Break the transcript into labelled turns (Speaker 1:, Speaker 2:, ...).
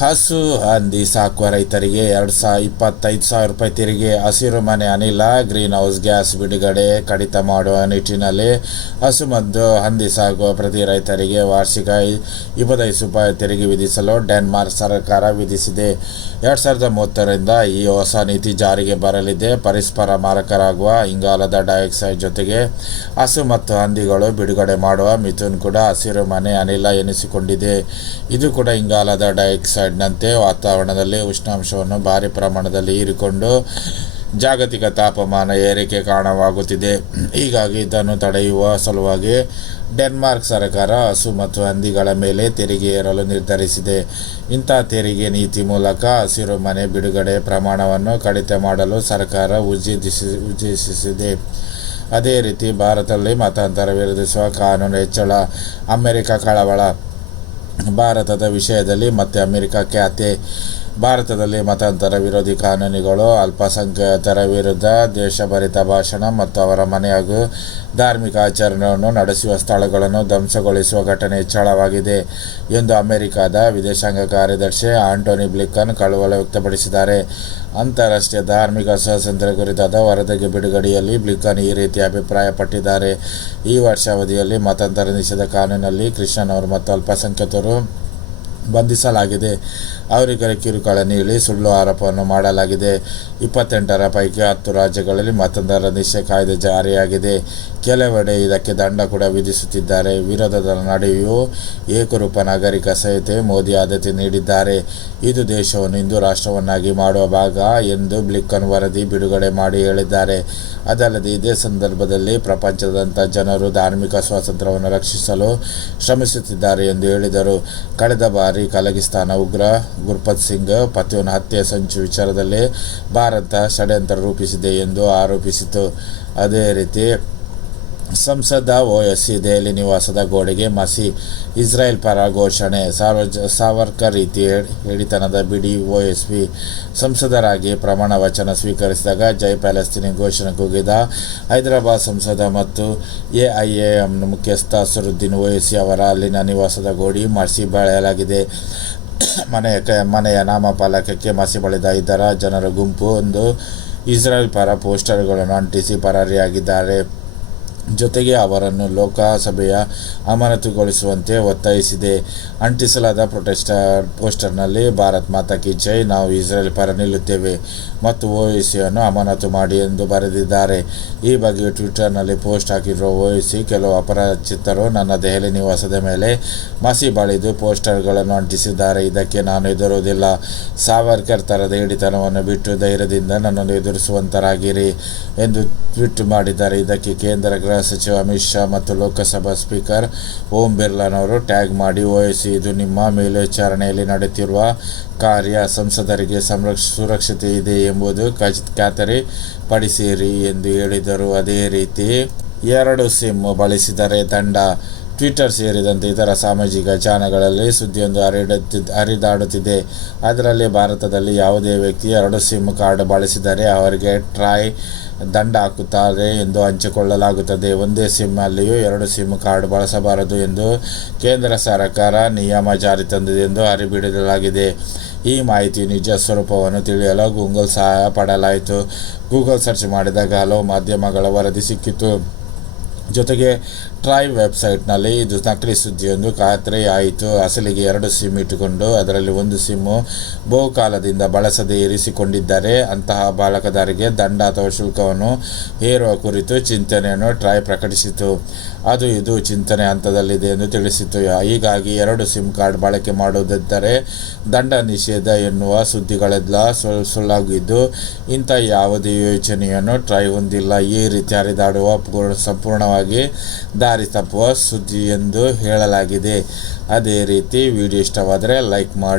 Speaker 1: ಹಸು ಹಂದಿ ಸಾಕುವ ರೈತರಿಗೆ ಎರಡು ಸಾವಿರ ಇಪ್ಪತ್ತೈದು ಸಾವಿರ ರೂಪಾಯಿ ತೆರಿಗೆ, ಹಸಿರು ಮನೆ ಅನಿಲ, ಗ್ರೀನ್ ಹೌಸ್ ಗ್ಯಾಸ್ ಬಿಡುಗಡೆ, ಕಡಿತ ಮಾಡುವ ನಿಟ್ಟಿನಲ್ಲಿ ಹಸು ಮತ್ತು ಹಂದಿ ಸಾಕುವ ಪ್ರತಿ ರೈತರಿಗೆ ವಾರ್ಷಿಕ ಇಪ್ಪತ್ತೈದು ರೂಪಾಯಿ ತೆರಿಗೆ ವಿಧಿಸಲು ಡೆನ್ಮಾರ್ಕ್ ಸರ್ಕಾರ ವಿಧಿಸಿದೆ. ಎರಡು ಸಾವಿರದ ಮೂವತ್ತರಿಂದ ಈ ಹೊಸ ನೀತಿ ಜಾರಿಗೆ ಬರಲಿದೆ. ಪರಸ್ಪರ ಮಾರಕರಾಗುವ ಇಂಗಾಲದ ಡೈಆಕ್ಸೈಡ್ ಜೊತೆಗೆ ಹಸು ಮತ್ತು ಹಂದಿಗಳು ಬಿಡುಗಡೆ ಮಾಡುವ ಮಿಥುನ್ ಕೂಡ ಹಸಿರು ಮನೆ ಅನಿಲ ಎನಿಸಿಕೊಂಡಿದೆ. ಇದು ಕೂಡ ಇಂಗಾಲದ ಡೈಆಕ್ಸೈಡ್ನಂತೆ ವಾತಾವರಣದಲ್ಲಿ ಉಷ್ಣಾಂಶವನ್ನು ಭಾರಿ ಪ್ರಮಾಣದಲ್ಲಿ ಹೀರಿಕೊಂಡು ಜಾಗತಿಕ ತಾಪಮಾನ ಏರಿಕೆ ಕಾರಣವಾಗುತ್ತಿದೆ. ಹೀಗಾಗಿ ಇದನ್ನು ತಡೆಯುವ ಸಲುವಾಗಿ ಡೆನ್ಮಾರ್ಕ್ ಸರ್ಕಾರ ಹಸು ಮತ್ತು ಹಂದಿಗಳ ಮೇಲೆ ತೆರಿಗೆ ಏರಲು ನಿರ್ಧರಿಸಿದೆ. ಇಂಥ ತೆರಿಗೆ ನೀತಿ ಮೂಲಕ ಹಸಿರು ಮನೆ ಬಿಡುಗಡೆ ಪ್ರಮಾಣವನ್ನು ಕಡಿತ ಮಾಡಲು ಸರ್ಕಾರ ಉದ್ದೇಶಿಸಿ ಉದ್ದೇಶಿಸಿದೆ. ಅದೇ ರೀತಿ ಭಾರತದಲ್ಲಿ ಮತಾಂತರ ವಿರೋಧಿಸುವ ಕಾನೂನು ಹೆಚ್ಚಳ, ಅಮೆರಿಕ ಕಳವಳ ಭಾರತದ ವಿಷಯದಲ್ಲಿ ಮತ್ತೆ ಅಮೆರಿಕಕ್ಕೆ ಖ್ಯಾತೆ ಭಾರತದಲ್ಲಿ ಮತಾಂತರ ವಿರೋಧಿ ಕಾನೂನುಗಳು ಅಲ್ಪಸಂಖ್ಯಾತರ ವಿರುದ್ಧ ದೇಶಭರಿತ ಭಾಷಣ ಮತ್ತು ಅವರ ಮನೆ ಹಾಗೂ ಧಾರ್ಮಿಕ ಆಚರಣೆಯನ್ನು ನಡೆಸುವ ಸ್ಥಳಗಳನ್ನು ಧ್ವಂಸಗೊಳಿಸುವ ಘಟನೆ ಹೆಚ್ಚಳವಾಗಿದೆ ಎಂದು ಅಮೆರಿಕದ ವಿದೇಶಾಂಗ ಕಾರ್ಯದರ್ಶಿ ಆಂಟೋನಿ ಬ್ಲಿಕನ್ ಕಳವಳ ವ್ಯಕ್ತಪಡಿಸಿದ್ದಾರೆ. ಅಂತಾರಾಷ್ಟ್ರೀಯ ಧಾರ್ಮಿಕ ಸ್ವಾತಂತ್ರ್ಯ ಕುರಿತಾದ ವರದಿಗೆ ಬಿಡುಗಡೆಯಲ್ಲಿ ಬ್ಲಿಕನ್ ಈ ರೀತಿ ಅಭಿಪ್ರಾಯಪಟ್ಟಿದ್ದಾರೆ. ಈ ವರ್ಷಾವಧಿಯಲ್ಲಿ ಮತಾಂತರ ನಿಷೇಧ ಕಾನೂನಿನಲ್ಲಿ ಅವರು ಮತ್ತು ಅಲ್ಪಸಂಖ್ಯಾತರು ಬಂಧಿಸಲಾಗಿದೆ. ಅವರಿಗರ ಕಿರುಕುಳ ನೀಡಿ ಸುಳ್ಳು ಆರೋಪವನ್ನು ಮಾಡಲಾಗಿದೆ. ಇಪ್ಪತ್ತೆಂಟರ ಪೈಕಿ ಹತ್ತು ರಾಜ್ಯಗಳಲ್ಲಿ ಮತದಾರ ನಿಷೇಧ ಕಾಯ್ದೆ ಜಾರಿಯಾಗಿದೆ. ಕೆಲವೆಡೆ ಇದಕ್ಕೆ ದಂಡ ಕೂಡ ವಿಧಿಸುತ್ತಿದ್ದಾರೆ. ವಿರೋಧದ ನಡುವೆಯೂ ಏಕರೂಪ ನಾಗರಿಕ ಸಹಿತ ಮೋದಿ ಆದ್ಯತೆ ನೀಡಿದ್ದಾರೆ. ಇದು ದೇಶವನ್ನು ಹಿಂದೂ ರಾಷ್ಟ್ರವನ್ನಾಗಿ ಮಾಡುವ ಭಾಗ ಎಂದು ಬ್ಲಿಕ್ಕನ್ ವರದಿ ಬಿಡುಗಡೆ ಮಾಡಿ ಹೇಳಿದ್ದಾರೆ. ಅದಲ್ಲದೆ ಇದೇ ಸಂದರ್ಭದಲ್ಲಿ ಪ್ರಪಂಚದಂಥ ಜನರು ಧಾರ್ಮಿಕ ಸ್ವಾತಂತ್ರ್ಯವನ್ನು ರಕ್ಷಿಸಲು ಶ್ರಮಿಸುತ್ತಿದ್ದಾರೆ ಎಂದು ಹೇಳಿದರು. ಕಳೆದ ಬಾರಿ ಕಲಗಿಸ್ತಾನ ಉಗ್ರ ಗುರ್ಪತ್ ಸಿಂಗ್ ಪತಿಯನ್ನು ಹತ್ಯೆ ಸಂಚು ವಿಚಾರದಲ್ಲಿ ಭಾರತ ಷಡ್ಯಂತ್ರ ರೂಪಿಸಿದೆ ಎಂದು ಆರೋಪಿಸಿತು. ಅದೇ ರೀತಿ ಸಂಸದ ಓಎಸ್ಸಿ ದೆಹಲಿ ನಿವಾಸದ ಗೋಡೆಗೆ ಮಸಿ ಇಸ್ರಾಯೇಲ್ ಪರ ಘೋಷಣೆ. ಸಾರ್ವಜ, ಸಾವರ್ಕರ್ ರೀತಿ ಹಿಡಿತನದ ಬಿಡಿ ಓಎಸ್ಪಿ ಸಂಸದರಾಗಿ ಪ್ರಮಾಣ ವಚನ ಸ್ವೀಕರಿಸಿದಾಗ ಜೈ ಪ್ಯಾಲೆಸ್ತೀನಿ ಘೋಷಣೆ ಕೂಗಿದ ಹೈದರಾಬಾದ್ ಸಂಸದ ಮತ್ತು ಎಐಎಎಂ ಮುಖ್ಯಸ್ಥ ಅಸರುದ್ದೀನ್ ಓಎಸ್ಸಿ ಅವರ ಅಲ್ಲಿನ ನಿವಾಸದ ಗೋಡಿ ಮಸಿ ಬಳೆಯಲಾಗಿದೆ. ಮನೆಯ ಮನೆಯ ನಾಮಫಲಕಕ್ಕೆ ಮಸಿ ಬಳಿದ ಇತರ ಜನರ ಗುಂಪು ಒಂದು ಇಸ್ರೇಲ್ ಪರ ಪೋಸ್ಟರ್ಗಳನ್ನು ಅಂಟಿಸಿ ಪರಾರಿಯಾಗಿದ್ದಾರೆ. ಜೊತೆಗೆ ಅವರನ್ನು ಲೋಕಸಭೆಯ ಅಮಾನತುಗೊಳಿಸುವಂತೆ ಒತ್ತಾಯಿಸಿದೆ. ಅಂಟಿಸಲಾದ ಪ್ರೊಟೆಸ್ಟರ್ ಪೋಸ್ಟರ್ನಲ್ಲಿ ಭಾರತ್ ಮಾತಾ ಕಿ ಜೈ, ನಾವು ಇಸ್ರೇಲ್ ಪರ ನಿಲ್ಲುತ್ತೇವೆ ಮತ್ತು ಓವೈಸಿಯನ್ನು ಅಮಾನತು ಮಾಡಿ ಎಂದು ಬರೆದಿದ್ದಾರೆ. ಈ ಬಗ್ಗೆ ಟ್ವಿಟರ್ನಲ್ಲಿ ಪೋಸ್ಟ್ ಹಾಕಿರುವ ಓವೈಸಿ ಕೆಲವು ಅಪರಿಚಿತರು ನನ್ನ ದೆಹಲಿ ನಿವಾಸದ ಮೇಲೆ ಮಸಿ ಬಳಿದು ಪೋಸ್ಟರ್ಗಳನ್ನು ಅಂಟಿಸಿದ್ದಾರೆ. ಇದಕ್ಕೆ ನಾನು ಎದುರುವುದಿಲ್ಲ ಸಾವರ್ಕರ್ ತರದ ಹಿಡಿತನವನ್ನು ಬಿಟ್ಟು ಧೈರ್ಯದಿಂದ ನನ್ನನ್ನು ಎದುರಿಸುವಂತರಾಗಿರಿ ಎಂದು ಟ್ವೀಟ್ ಮಾಡಿದ್ದಾರೆ. ಇದಕ್ಕೆ ಕೇಂದ್ರ ಗೃಹ ಸಚಿವ ಅಮಿತ್ ಶಾ ಮತ್ತು ಲೋಕಸಭಾ ಸ್ಪೀಕರ್ ಓಂ ಬಿರ್ಲಾನವರು ಟ್ಯಾಗ್ ಮಾಡಿ ವಹಿಸಿ ಇದು ನಿಮ್ಮ ಮೇಲ್ವಿಚಾರಣೆಯಲ್ಲಿ ನಡೆಯುತ್ತಿರುವ ಕಾರ್ಯ ಸಂಸದರಿಗೆ ಸಂರಕ್ಷ, ಸುರಕ್ಷತೆ ಇದೆ ಎಂಬುದು ಖಾತರಿ ಪಡಿಸಿರಿ ಎಂದು ಹೇಳಿದರು. ಅದೇ ರೀತಿ ಎರಡು ಸಿಮ್ ಬಳಸಿದರೆ ದಂಡ ಟ್ವಿಟರ್ ಸೇರಿದಂತೆ ಇತರ ಸಾಮಾಜಿಕ ಜಾಲಗಳಲ್ಲಿ ಸುದ್ದಿಯೊಂದು ಹರಿಡುತ್ತಿದ್ದ ಹರಿದಾಡುತ್ತಿದೆ. ಅದರಲ್ಲಿ ಭಾರತದಲ್ಲಿ ಯಾವುದೇ ವ್ಯಕ್ತಿ ಎರಡು ಸಿಮ್ ಕಾರ್ಡ್ ಬಳಸಿದರೆ ಅವರಿಗೆ ಟ್ರಾಯ್ ದಂಡ ಹಾಕುತ್ತಾರೆ ಎಂದು ಹಂಚಿಕೊಳ್ಳಲಾಗುತ್ತದೆ. ಒಂದೇ ಸಿಮ್ ಅಲ್ಲಿಯೂ ಎರಡು ಸಿಮ್ ಕಾರ್ಡ್ ಬಳಸಬಾರದು ಎಂದು ಕೇಂದ್ರ ಸರ್ಕಾರ ನಿಯಮ ಜಾರಿ ತಂದಿದೆ ಎಂದು ಹರಿಬಿಡಲಾಗಿದೆ. ಈ ಮಾಹಿತಿ ನಿಜ ಸ್ವರೂಪವನ್ನು ತಿಳಿಯಲು ಗೂಗಲ್ ಸಹಾಯ ಪಡಲಾಯಿತು. ಗೂಗಲ್ ಸರ್ಚ್ ಮಾಡಿದಾಗ ಹಲವು ಮಾಧ್ಯಮಗಳ ವರದಿ ಸಿಕ್ಕಿತು. ಜೊತೆಗೆ ಟ್ರೈ ವೆಬ್ಸೈಟ್ನಲ್ಲಿ ಇದು ನಕಲಿ ಸುದ್ದಿಯೊಂದು ಖಾತ್ರಿಯಾಯಿತು. ಅಸಲಿಗೆ ಎರಡು ಸಿಮ್ ಇಟ್ಟುಕೊಂಡು ಅದರಲ್ಲಿ ಒಂದು ಸಿಮ್ಮು ಬಹುಕಾಲದಿಂದ ಬಳಸದೆ ಇರಿಸಿಕೊಂಡಿದ್ದಾರೆ. ಅಂತಹ ಬಾಲಕದಾರಿಗೆ ದಂಡ ಅಥವಾ ಶುಲ್ಕವನ್ನು ಹೇರುವ ಕುರಿತು ಚಿಂತನೆಯನ್ನು ಟ್ರೈ ಪ್ರಕಟಿಸಿತು. ಅದು ಇದು ಚಿಂತನೆ ಹಂತದಲ್ಲಿದೆ ಎಂದು ತಿಳಿಸಿತು. ಹೀಗಾಗಿ ಎರಡು ಸಿಮ್ ಕಾರ್ಡ್ ಬಳಕೆ ಮಾಡುವುದಿದ್ದರೆ ದಂಡ ನಿಷೇಧ ಎನ್ನುವ ಸುದ್ದಿಗಳೆಲ್ಲ ಸುಳ್ ಸುಳ್ಳಾಗಿದ್ದು ಇಂಥ ಯಾವುದೇ ಯೋಚನೆಯನ್ನು ಟ್ರೈ ಹೊಂದಿಲ್ಲ. ಈ ರೀತಿ ಹರಿದಾಡುವ ಪೂರ್ಣ, ಸಂಪೂರ್ಣವಾಗಿ ದಾರಿ ತಪ್ಪುವ ಸುದ್ದಿ ಎಂದು ಹೇಳಲಾಗಿದೆ. ಅದೇ ರೀತಿ ವಿಡಿಯೋ ಇಷ್ಟವಾದರೆ ಲೈಕ್ ಮಾಡಿ.